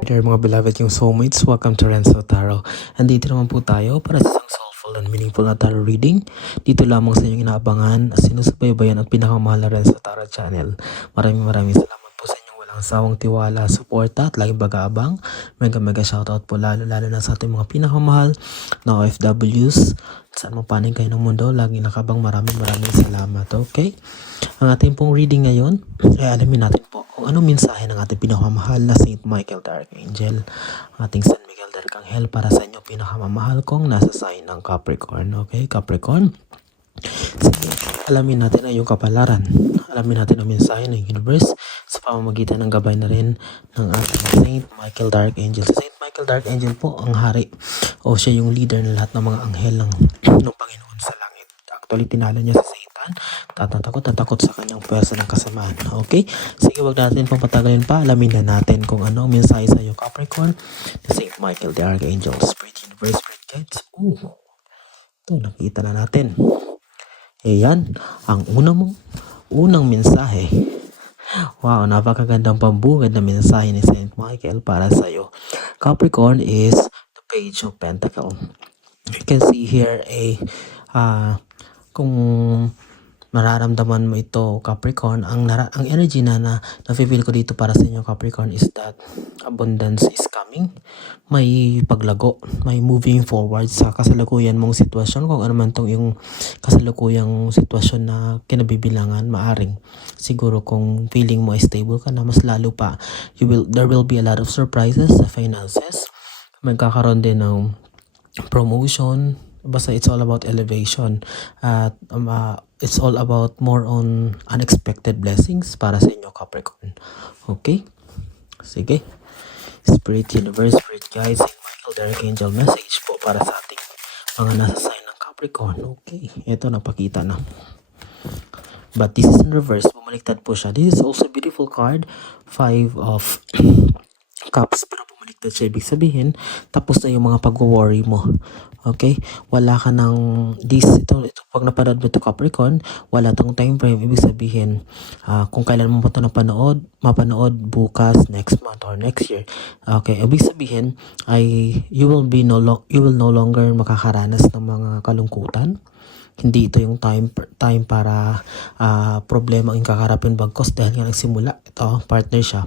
Dear mga beloved yung soulmates, welcome to Renzo Tarot. Andito naman po tayo para sa isang soulful and meaningful na tarot reading. Dito lamang sa inyong inaabangan, sinusubaybayan at pinakamahal na Renzo Tarot channel. Maraming salamat po sa inyong walang sawang tiwala, suporta at laging pag-aabang. Mega shoutout po lalo na sa ating mga pinakamahal na OFWs. Saan mo panig kayo ng mundo, laging nakabang maraming salamat. Okay? Ang ating pong reading ngayon, ay alamin natin po kung anong mensahe ng ating pinakamahal na Saint Michael the Archangel, ating San Miguel the Arcangel para sa inyo pinakamamahal kong nasa sign ng Capricorn. Okay, Capricorn? Sige, alamin natin ang iyong kapalaran. Alamin natin ang mensahe ng universe sa pamamagitan ng gabay na rin ng ating Saint Michael the Archangel. Si Saint Michael the Archangel po ang hari o siya yung leader ng lahat ng mga anghel ng Panginoon sa langit. Actually, tinalo niya si Satan. Tatakot sa kanyang pwersa ng kasamaan. Okay? Sige, wag natin pang patagalin pa. Alamin na natin kung ano ang mensahe sa iyo, Capricorn, ni Saint Michael the Archangel, Spirit Universe, Spirit Guides. Ito, nakita na natin. Ayan, ang unang mensahe. Wow, napakagandang pambungad na mensahe ni Saint Michael para sa iyo. Capricorn is the Page of Pentacles. You can see here kung mararamdaman mo ito, Capricorn, ang energy na nafe-feel ko dito para sa inyo, Capricorn, is that abundance is coming. May paglago, may moving forward sa kasalukuyan mong sitwasyon. Kung ano man tong yung kasalukuyang sitwasyon na kinabibilangan, maaring siguro kung feeling mo stable ka na, mas lalo pa, there will be a lot of surprises sa finances. Magkakaroon din ng promotion. Basta it's all about elevation at it's all about more on unexpected blessings para sa inyo, Capricorn. Okay? Sige. Spirit Universe, Spirit Guides, Saint Michael the Archangel, message po para sa ating mga nasa sign ng Capricorn. Okay. Ito, napakita na. But this is in reverse. Bumaliktad po siya. This is also a beautiful card. 5 of Cups. Pero bumaliktad siya. Ibig sabihin, tapos na yung mga pag-worry mo. Okay? Wala ka ng ito pag napanood mo ito, Capricorn, wala tong time frame. Ibig sabihin, kung kailan mo pa ito mapanood bukas, next month, or next year. Okay? Ibig sabihin, you will no longer makakaranas ng mga kalungkutan. Hindi ito yung time para problema ang kakarapin bagkos dahil nga nagsimula. Ito, partner siya.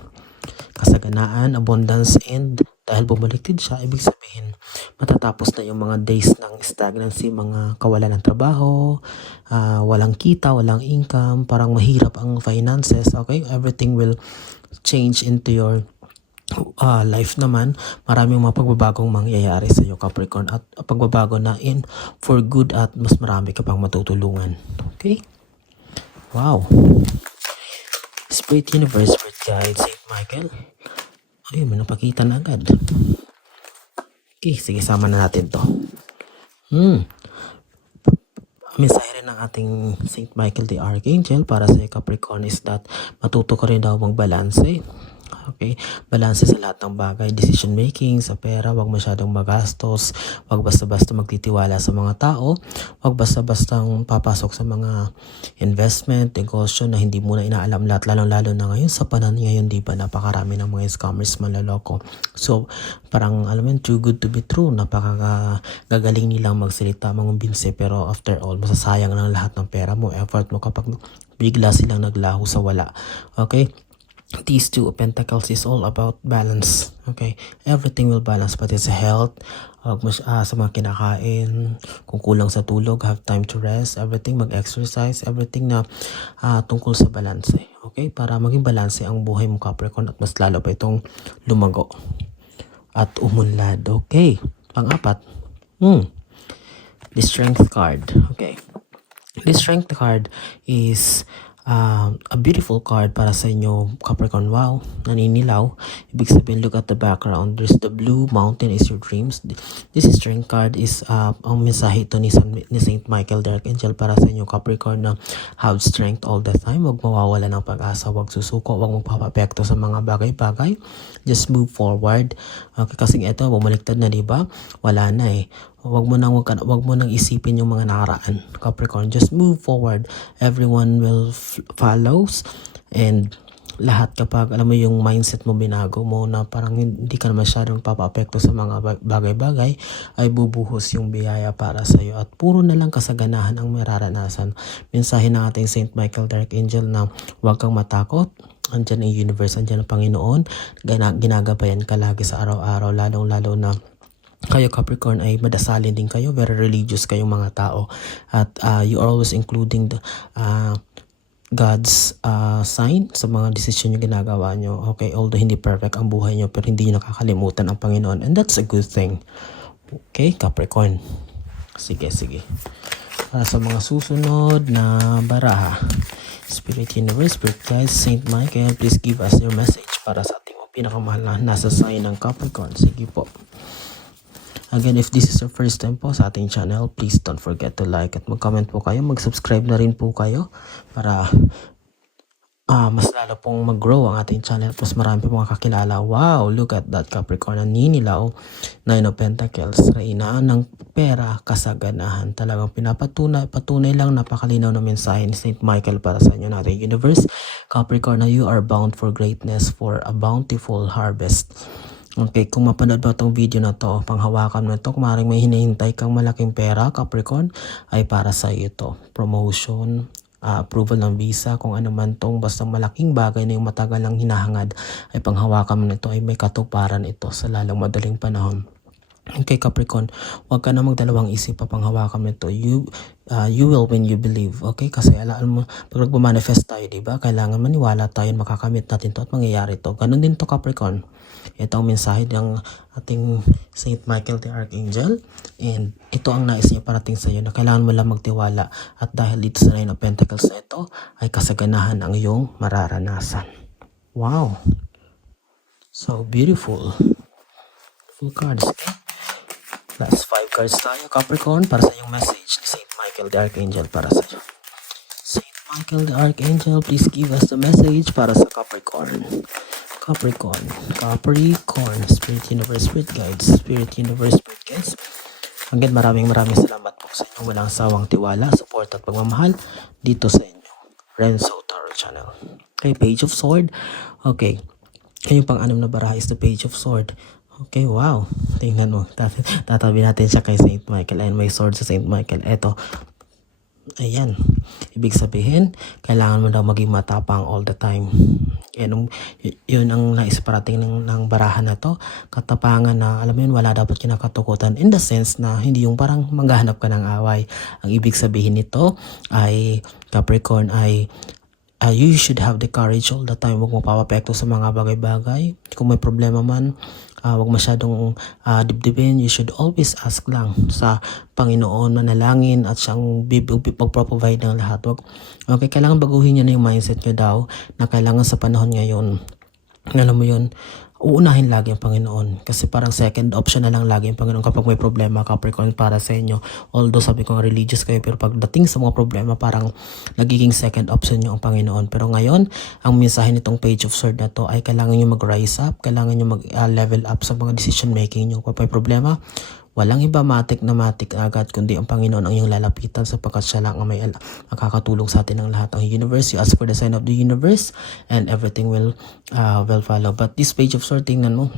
Kasaganaan, abundance, and dahil bumaliktid siya, ibig sabihin matatapos na yung mga days ng stagnancy, mga kawalan ng trabaho, walang kita, walang income, parang mahirap ang finances. Okay, everything will change into your life naman. Maraming mga pagbabagong mangyayari sa iyo, Capricorn, at pagbabago na for good at mas marami ka pang matutulungan. Okay, wow. Spirit Universe, Spirit Guide, Saint Michael. Ayun, may napakita na agad. Okay, sige, sama na natin to. Mensahe rin ng ating Saint Michael the Archangel para sa Capricorn is that matuto ka rin daw magbalanse. Okay, balanse sa lahat ng bagay, decision making, sa pera, wag masyadong magastos, wag basta-basta magtitiwala sa mga tao, wag basta-bastang papasok sa mga investment, negosyo na hindi mo na inaalam lahat, lalo na ngayon sa panahon ngayon, di ba, napakarami ng mga scammers, manloloko. So, parang alam mo, too good to be true, napakagagaling nilang magsalita, mangumbinse, pero after all, masasayang lang lahat ng pera mo, effort mo kapag bigla silang naglaho sa wala. Okay? These 2 of Pentacles is all about balance. Okay? Everything will balance, pati sa health, sa mga kinakain, kung kulang sa tulog, have time to rest, everything, mag-exercise, everything na tungkol sa balance. Okay? Para maging balance ang buhay mo, Capricorn, at mas lalo pa itong lumago at umunlad. Okay? Pang-apat, the Strength card. Okay? The Strength card is a beautiful card para sa inyo, Capricorn. Wow, naninilaw. Ibig sabihin, look at the background. There's the blue mountain is your dreams. This Strength card is ang mensahe ito ni Saint Michael the Archangel para sa inyo, Capricorn, na have strength all the time. Huwag mawawala ng pag-asa, huwag susuko, huwag magpapapekto sa mga bagay-bagay. Just move forward. Okay, kasi ito, bumaliktad na, diba? Wala na eh. Wag mo nang isipin yung mga nakaraan, Capricorn. Just move forward. Everyone will follows, and lahat kapag alam mo yung mindset mo binago mo na parang hindi ka na masyadong papaapekto sa mga bagay-bagay, ay bubuhos yung biyaya para sa iyo at puro na lang kasaganahan ang mararanasan. Mensahe ng ating Saint Michael the Archangel na huwag kang matakot. Andyan ang universe, andyan ang Panginoon. Ginagabayan ka lagi sa araw-araw, lalong-lalo na kayo Capricorn ay madasalin din kayo, very religious kayong mga tao at you are always including the God's sign sa mga desisyon nyo ginagawa nyo. Okay, although hindi perfect ang buhay nyo, pero hindi nyo nakakalimutan ang Panginoon. And that's a good thing. Okay, Capricorn. Sige. Para sa mga susunod na baraha, Spirit Universe, Spirit Guides, Saint Michael, please give us your message para sa ating pinakamahal na nasa sign ng Capricorn. Sige po. Again, if this is your first time po sa ating channel, please don't forget to like at mag-comment po kayo. Mag-subscribe na rin po kayo para mas lalo pong mag-grow ang ating channel. Plus marami po mga kakilala. Wow, look at that Capricorn. Naninilaw, Nine of Pentacles, Reyna ng pera, kasaganahan. Talagang patunay lang napakalinaw na mensahe ni Saint Michael para sa inyo nating universe. Capricorn, na you are bound for greatness, for a bountiful harvest. Okay, kung mapanood mo itong video na to, panghawakan mo ito, kung maaaring may hinihintay kang malaking pera, Capricorn, ay para sa iyo ito. Promotion, approval ng visa, kung ano man tong basta malaking bagay na yung matagal lang hinahangad, ay panghawakan mo nito, ay may katuparan ito sa lalong madaling panahon. Okay, Capricorn, huwag ka na magdalawang isip pa panghawakan mo ito. You will when you believe. Okay, kasi alam mo, pag nagmamanifest tayo, diba? Kailangan maniwala tayo, makakamit natin to at mangyayari to. Ganun din to, Capricorn. Ito ang mensahe ng ating Saint Michael the Archangel. And ito ang nais niya parating sa iyo na kailangan mo lang magtiwala. At dahil dito sa Nine of Pentacles na ito, ay kasaganahan ang iyong mararanasan. Wow! So beautiful. Full cards, okay? Last 5 cards tayo, Capricorn, para sa iyong message ni Saint Michael the Archangel para sa iyo. Saint Michael the Archangel, please give us the message para sa Capricorn. Capricorn, Spirit Universe, Spirit Guides, Spirit Universe, Spirit Guides. Again, maraming salamat po sa inyong walang sawang tiwala, support at pagmamahal dito sa inyo Renzo Tarot Channel. Okay, Page of Sword. Okay, yung pang-anim na baraha is the Page of Sword. Okay, wow. Tingnan mo. Tatabi natin siya kay Saint Michael. Ayan, may sword sa Saint Michael. Eto. Ayan. Ibig sabihin, kailangan mo daw maging matapang all the time. Yun ang nais parating ng barahan na to. Katapangan na, alam mo yun, wala dapat kinakatukutan. In the sense na hindi yung parang maghahanap ka ng away. Ang ibig sabihin nito ay, Capricorn, ay you should have the courage all the time. Huwag mo papapekto sa mga bagay-bagay. Kung may problema man, huwag masyadong dibdibin. You should always ask lang sa Panginoon, manalangin at siyang mag-provide ng lahat. Okay, kailangan baguhin niyo na yung mindset niyo daw na kailangan sa panahon ngayon, alam mo yun, uunahin lagi ang Panginoon. Kasi parang second option na lang lagi ang Panginoon kapag may problema, Capricorn, para sa inyo. Although sabi ko nga religious kayo, pero pagdating sa mga problema, parang nagiging second option nyo ang Panginoon. Pero ngayon, ang mensahe nitong Page of Sword na to ay kailangan nyo mag-rise up, kailangan nyo mag-level up sa mga decision making nyo. Kapag may problema, walang iba matik agad kundi ang Panginoon ang iyong lalapitan sapagkat siya lang ang may makakatulong sa atin ng lahat ng universe. You ask for the sign of the universe and everything will follow. But this Page of Sword, tingnan mo,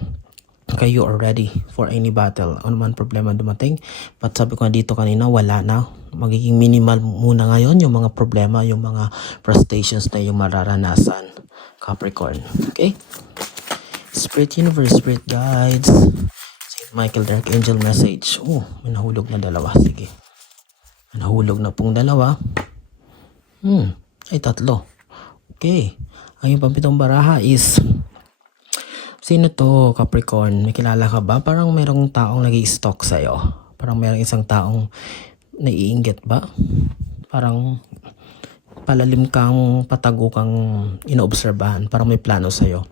okay, you are ready for any battle. Ano man problema dumating. But sabi ko dito kanina, wala na. Magiging minimal muna ngayon yung mga problema, yung mga frustrations na yung mararanasan, Capricorn. Okay? Spirit Universe, Spirit Guides, Michael the Archangel message. Oh, may nahulog na dalawa. Sige. May nahulog na pong dalawa. Ay, tatlo. Okay. Ang yung pampitong baraha is, sino to, Capricorn? May kilala ka ba? Parang merong taong nag-i-stalk sa'yo. Parang merong isang taong naiinggit ba? Parang palalim kang, patago kang inoobserbahan. Parang may plano sa'yo.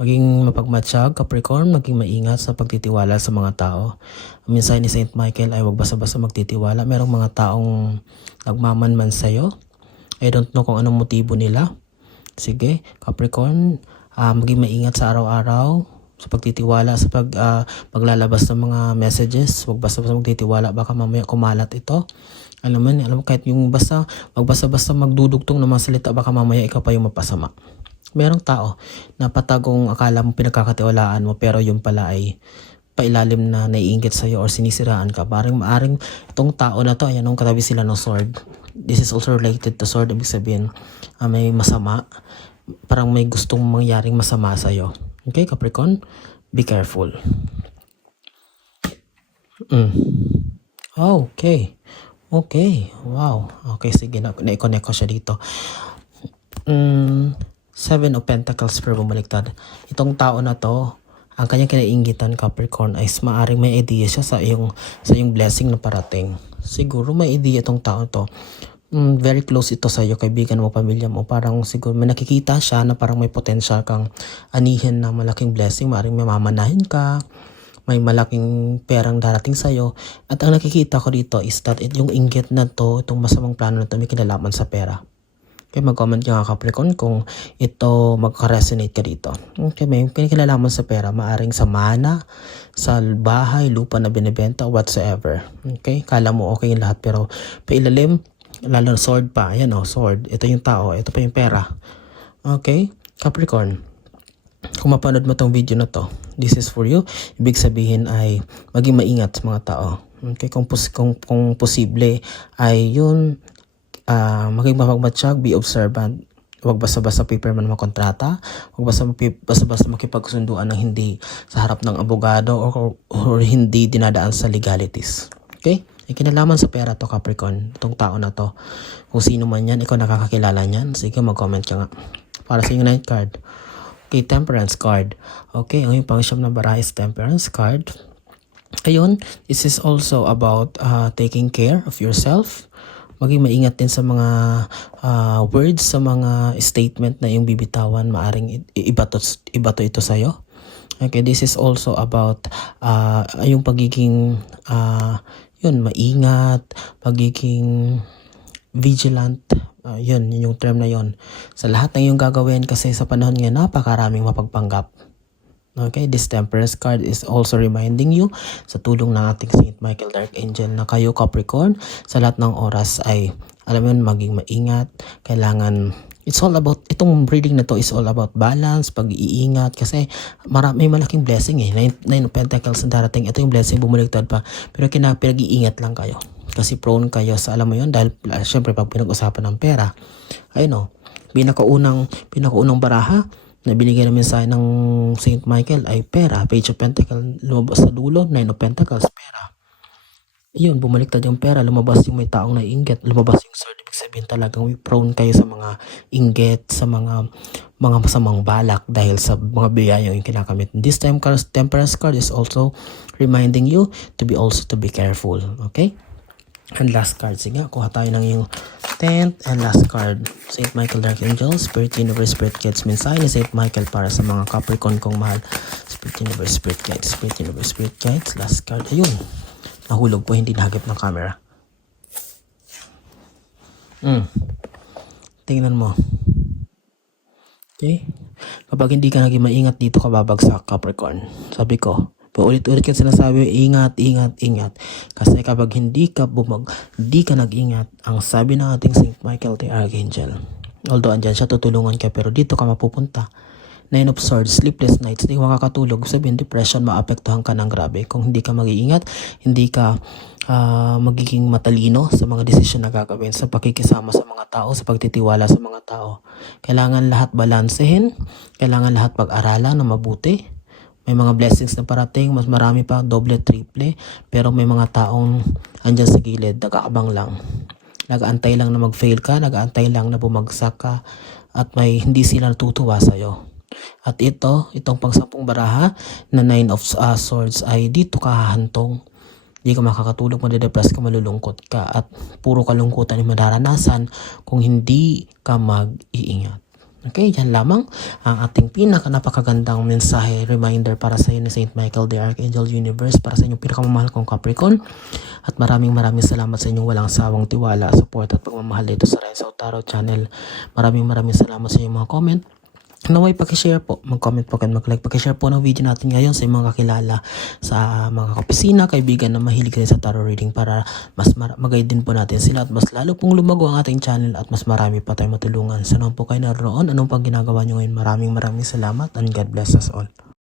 Maging mapagmatsyag, Capricorn, maging maingat sa pagtitiwala sa mga tao. Ang mensahe ni Saint Michael ay huwag basta-basta magtitiwala. Merong mga taong nagmamanman sa'yo. I don't know kung anong motibo nila. Sige, Capricorn, maging maingat sa araw-araw sa pagtitiwala, sa paglalabas ng mga messages. Huwag basta-basta magtitiwala, baka mamaya kumalat ito. Alam mo, kahit yung wag basta-basta magdudugtong ng mga salita, baka mamaya ikaw pa yung mapasama. Merong tao na patagong akala mo pinagkakatiwalaan mo pero yung pala ay pailalim na naiinggit sa'yo or sinisiraan ka. Maaring itong tao na to, ayan, nung katabi sila ng sword. This is also related to sword. Ibig sabihin, may masama. Parang may gustong mangyaring masama sa'yo. Okay, Capricorn? Be careful. Okay. Okay. Wow. Okay, sige. Na-connect ko siya dito. Seven of Pentacles pero bumaliktad. Itong tao na to, ang kanyang kinainggitan, Capricorn, ay maaring may idea siya sa iyong blessing na parating. Siguro may idea itong tao to. Very close ito sa iyo, kaibigan mo, pamilya mo. Parang siguro may nakikita siya na parang may potential kang anihin na malaking blessing. Maaring may mamanahin ka, may malaking perang darating sa iyo. At ang nakikita ko dito is that yung inggit na to, itong masamang plano na to, may kinalaman sa pera. Okay, mag-comment ka nga, Capricorn, kung ito magka-resonate ka dito. Okay, may kinalaman sa pera, maaring sa mana, sa bahay, lupa na binibenta, whatsoever. Okay, kala mo okay yung lahat, pero pailalim, lalo na sword pa. Ayan sword. Ito yung tao, ito pa yung pera. Okay, Capricorn, kung mapanood mo tong video na to, this is for you. Ibig sabihin ay maging maingat sa mga tao. Okay, kung posible ay yun, maging mapagmatsyag, be observant. Huwag basta-basta paperman makontrata. Huwag basta-basta makipagsunduan ng hindi sa harap ng abogado or hindi dinadaan sa legalities. Okay? May kinalaman sa pera to, Capricorn. Itong tao na to. Kung sino man yan, ikaw nakakakilala niyan. Sige, mag-comment ka nga. Para sa yung 9th card. Okay, Temperance card. Okay, ang yung pang-siyam na baraha is Temperance card. Ayun, this is also about taking care of yourself. Maging maingat din sa mga words, sa mga statement na yung bibitawan, maaring ibato ito sa'yo. Okay, this is also about yung pagiging maingat, pagiging vigilant. Yun yung term na yun. Sa lahat ng iyong gagawin kasi sa panahon ngayon, napakaraming mapagpanggap. Okay, this Temperance card is also reminding you sa tulong ng ating Saint Michael the Archangel na kayo, Capricorn, sa lahat ng oras ay, alam mo yun, maging maingat. Kailangan, it's all about, itong reading na to is all about balance, pag-iingat, kasi may malaking blessing Nine of Pentacles ang darating. Ito yung blessing, bumaliktad pa. Pero pinag-iingat lang kayo. Kasi prone kayo sa, alam mo yun, dahil syempre pag pinag-usapan ng pera, ayun pinakaunang baraha na binigay namin sa ng Saint Michael ay pera. Page of Pentacles, lumabas sa dulo, 9 of Pentacles, pera. Yun, bumaliktad yung pera, lumabas yung may taong naiinggit, lumabas yung sword. Ibig sabihin talagang prone kayo sa mga inggit, sa mga masamang balak dahil sa mga biyayang yung kinakamit. This time, Temperance card is also reminding you to be careful. Okay? And last card, sige, kuha tayo ng yung 10th and last card. Saint Michael the Archangel, Spirit Universe, Spirit Guides, mensahe ni Saint Michael para sa mga Capricorn kong mahal. Spirit Universe, Spirit Guides, Spirit Universe, Spirit Guides, last card. Ayun, nahulog po, hindi nahagip ng camera. Tingnan mo. Okay? Kapag hindi ka naging maingat dito, ka babagsak, Capricorn. Sabi ko, paulit-ulit ka sinasabi, ingat. Kasi kapag hindi ka nag-ingat, ang sabi ng ating Saint Michael the Archangel, although andyan siya, tutulungan ka, pero dito ka mapupunta. 9 of Swords, sleepless nights, hindi ka makakatulog, sabihin depression, maapektuhan ka ng grabe. Kung hindi ka mag-iingat, hindi ka magiging matalino sa mga desisyon na gagawin, sa pakikisama sa mga tao, sa pagtitiwala sa mga tao. Kailangan lahat balansehin, kailangan lahat pag-aralan na mabuti. May mga blessings na parating, mas marami pa, doble, triple, pero may mga taong andyan sa gilid, nag-aabang lang. Nag-aantay lang na mag-fail ka, nag-aantay lang na bumagsak ka, at may hindi sila natutuwa sa'yo. At itong pang-10 baraha na 9 of Swords ay dito ka hahantong. Hindi ka makakatulog, madidepress ka, malulungkot ka, at puro kalungkutan yung madaranasan kung hindi ka mag-iingat. Okay, yan lamang ang ating napakagandang mensahe, reminder para sa iyo ni Saint Michael the Archangel Universe, para sa inyong pinakamamahal kong Capricorn. At maraming salamat sa inyong walang sawang tiwala, support at pagmamahal dito sa Renzo Tarot Channel. Maraming salamat sa inyong mga comment. naway pakishare po, mag-comment po kayo, mag-like, pakishare po ng video natin ngayon sa mga kakilala, sa mga kapisina, kaibigan na mahilig rin sa tarot reading para mas mag-guide din po natin sila at mas lalo pong lumago ang ating channel at mas marami pa tayong matulungan. Sana po kayo naroon, anong pang ginagawa nyo ngayon? Maraming salamat and God bless us all.